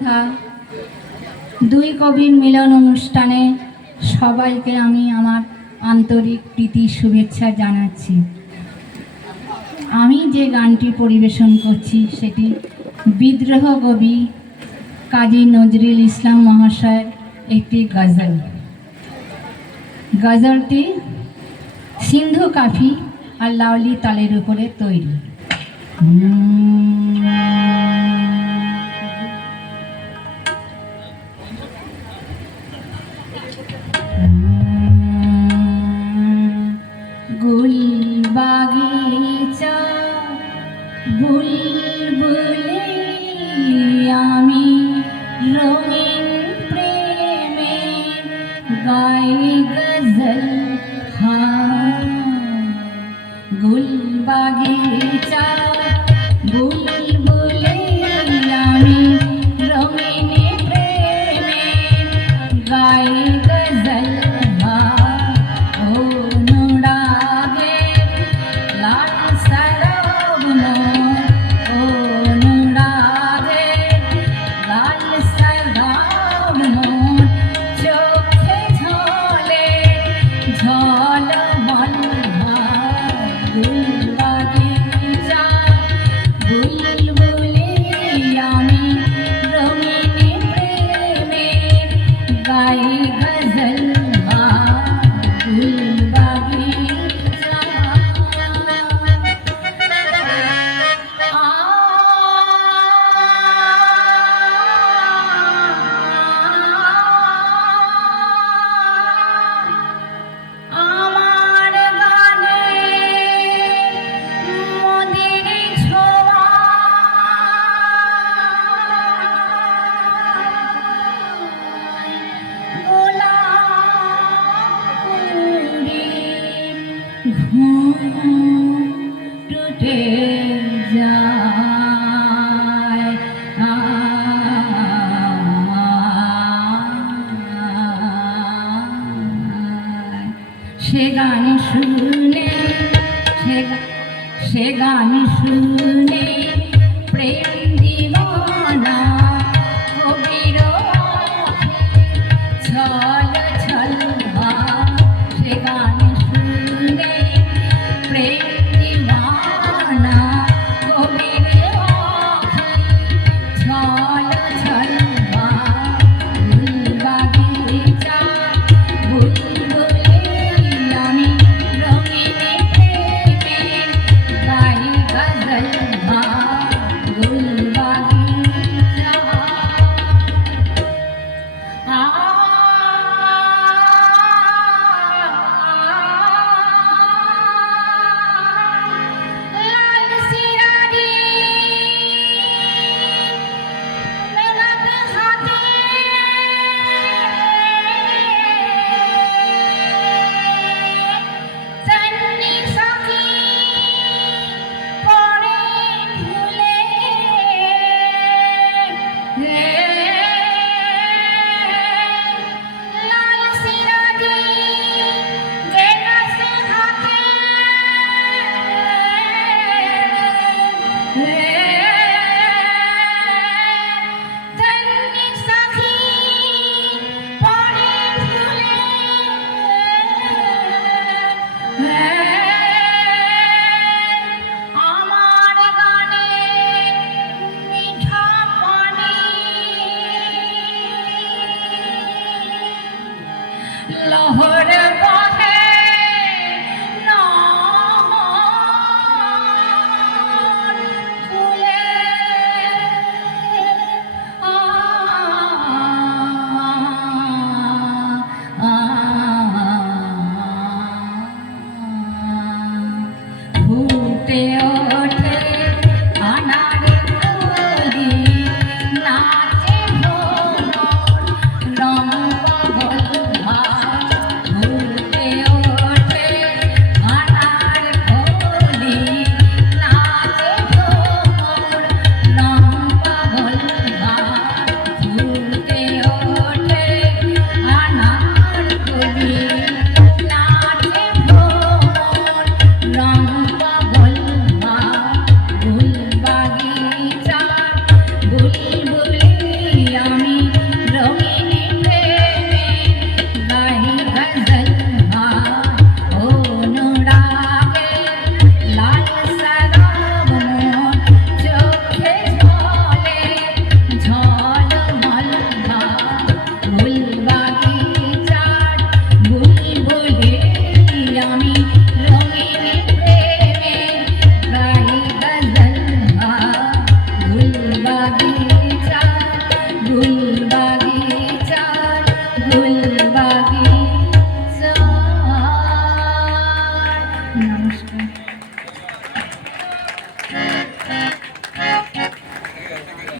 সন্ধ্যা দুই কবির মিলন অনুষ্ঠানে সবাইকে আমি আমার আন্তরিক প্রীতি শুভেচ্ছা জানাচ্ছি। আমি যে গানটি পরিবেশন করছি সেটি বিদ্রোহ কবি কাজী নজরুল ইসলাম মহাশয়ের একটি গজল। গজলটি সিন্ধু কাফি আর লাউলি তালের উপরে তৈরি। গুল বাগিচা বুলবুলি আমি রঙিন প্রেমে গাই গজল। গুল বাগিচা বুলবুলি আমি রঙিন প্রেমে গাই গজল। টুটে যায় সে গান শুনে সে গান শুনে প্রেম দিওয়ানা কবির ছল ছল সে গান শুনে প্রেম দিওয়ানা কবির ছল ছল গুল বাগিচা বুলবুলি আমি রঙিন প্রেমে গাই গজল। গুল বাগিচা লহর